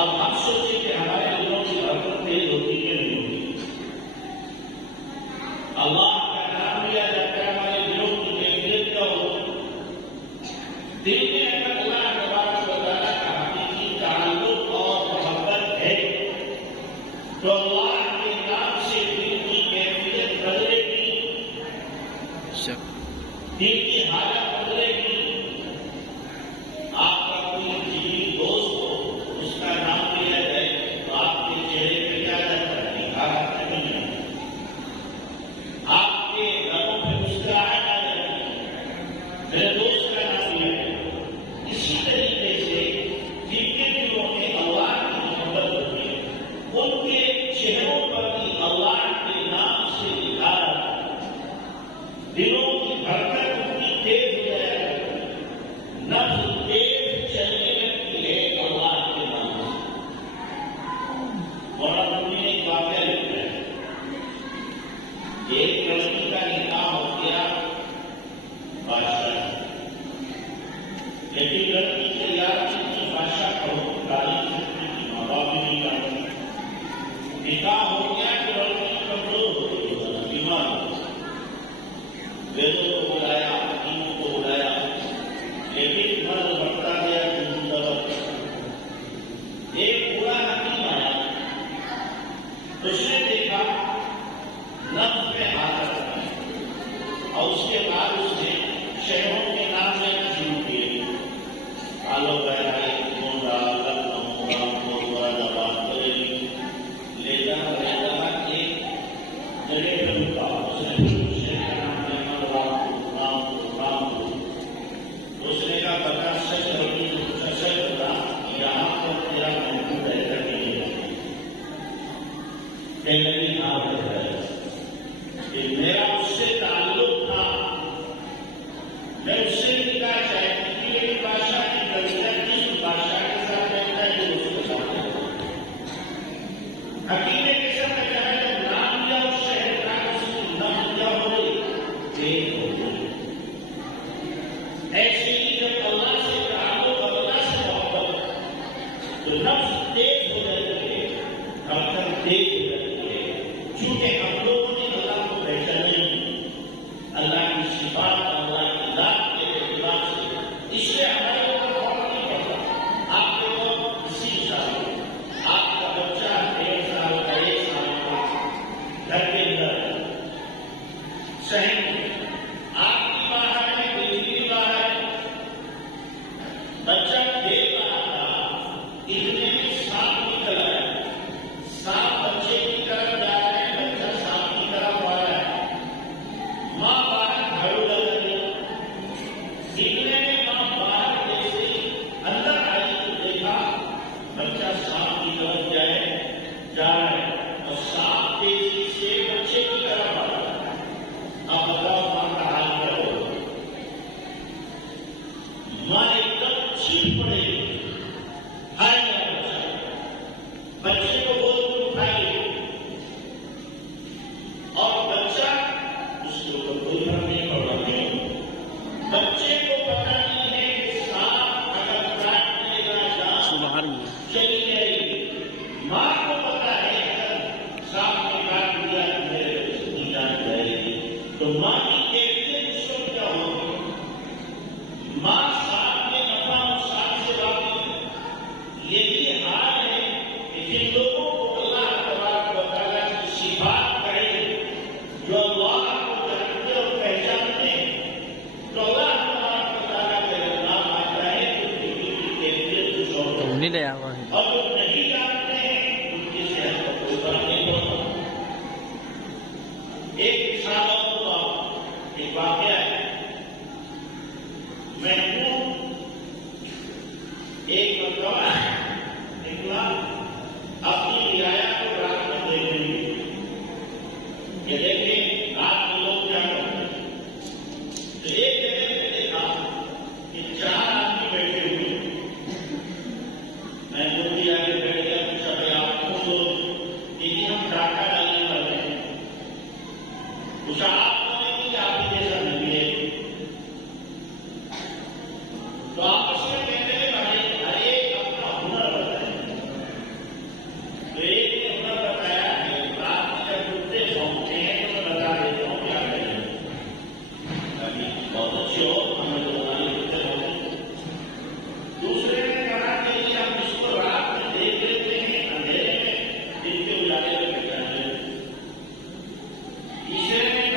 اب ہم سوچیں کہ ہمارے دلوں کی برکت تیز ہوتی کہ نہیں ہوتی؟ اللہ کا نام لیا جاتا ہے، ہمارے دلوں کی کیفیت کیا ہوتی؟ دل میں اگر اللہ تبارک و تعالیٰ کا حقیقی تعلق اور محبت ہے تو اللہ کے نام سے دل کی کیفیت بدلے گی، دل کی حالت بدلے گی۔ آپ کا کوئی جیوی دوست ہو، اس کا نام لیا جائے تو آپ کے چہرے پہ کیا جاتا ہے؟ نکھار نہیں ہے، آپ کے لبوں پہ مسکراہٹ آ جاتی ہے، میرے دوست کا نام لیا ہے۔ اسی طریقے سے جن کے دلوں میں اللہ کی محبت ہوتی ہے، ان کے چہروں پر بھی اللہ کے نام سے نکھار دلوں کی برکت ان کی تیز ہو جائے گا، نفس تیز چلنے لگتی ہے اللہ کے نام سے۔ مولانا رومی نے ایک واقعہ لکھا ہے، ایک لڑکی کا نکاح ہو گیا بادشاہ، لیکن لڑکی تیار نہیں تھی، بادشاہ کو تعلیم کی، ماں باپ بھی نہیں جانتے۔ نکاح ہو گیا کہ لڑکی کمزور ہو گئی، بیمار ہو گئی، ویدوں کو بلایا، حکیموں کو بلایا، لیکن مرض بڑھتا گیا کہ ایک بڑا حکیم آیا، اس نے دیکھا نفس پہ ہاتھ رکھا ہے، اور اس کے بعد اس نے شہروں کے نام لینا شروع کیے، آلو بہرائے، گونڈا، لکھنؤ، رامپور، مراد آباد، بریلی، لیتا ایک جگہ پہ رکا، اس نے شہر کا نام لینا، رامپور۔ اس نے کہا بتا سچ ہوگی، سچ بتا یہاں پر تیرا محبوب رہتا نہیں ہے، کہنے لگی ہاں رہتا ہے، کہ میرا اس سے تعلق تھا، میں اس سے نکاح چاہتی تھی، لیکن بادشاہ کی غلطیاں تھی، بادشاہ کے ساتھ رہتا ہے جو اس کے ساتھ رہتا ہے۔ حکیم نے کیسا میں کہا جب نام لیا اس شہر کا، اس کی نفس کیا ہو گئی؟ تیز ہو گئی۔ ایسے ہی جب اللہ سے تعلق اور اللہ سے محبت تو نفس تیز ہو جاتی ہے، برکت تیز ہو جاتی ہے، چونکہ ہم لوگوں نے اللہ کو پہچانا نہیں، اللہ کی صفات، اللہ کی ذات کے اعتبار سے، اس لیے ہمارے اوپر فرق نہیں پڑتا۔ آپ کے وہ 80 سال، آپ کا بچہ 1.5 سال کا، 1 سال کا، گھر کے اندر صحیح، آپ کی باہر ہے، بجلی باہر ہے، بچہ کھیل رہا تھا، اتنے میں سانپ نکل آیا، سانپ بچے کی طرف جا رہا ہے، بچہ سانپ کی طرف آ رہا ہے، ماں باہر جھاڑو لگا دیا، اتنے میں ماں باہر جیسے اندر آئی تو دیکھا بچہ سانپ کی طرف جا رہا ہے، اور سانپ تیزی سے بچے کی طرف آ رہا ہے۔ اب بتاؤ ماں کا حال کیا ہوگا؟ ماں ایک دم چھینک پڑے گی، ہائے میرا بچہ، بچے کو گود میں اٹھائے گی، اور بچہ اس کے اوپر کوئی فرق نہیں پڑ رہا ہے، بچے کو پتہ نہیں ہے کہ سانپ اگر کاٹ لے گا جان چلی جائے گی، ماں کو پتہ ہے اگر سانپ نے کاٹ لیا تو میرے بچے کی جان جائے گی، تو ماں کی کیفیت اس وقت کیا ہوگی؟ ماں ساتھ میں نفع نقصان سے واقف ہے۔ یہی حال ہے کہ جن لوگوں کو اللہ تبارک و تعالیٰ کی صفات کہے، جو اللہ کو جانتے اور پہچانتے ہیں، تو اللہ تبارک و تعالیٰ کا جب نام آتا ہے تو ان کی کیفیت کچھ اور ہوتی ہے، اور جو نہیں جانتے ہیں ان کی صحت کا کوئی فرق نہیں پڑتا۔ ایک مثال اور ہوا، ایک واقعہ ہے، محمود ایک مرتبہ نکلا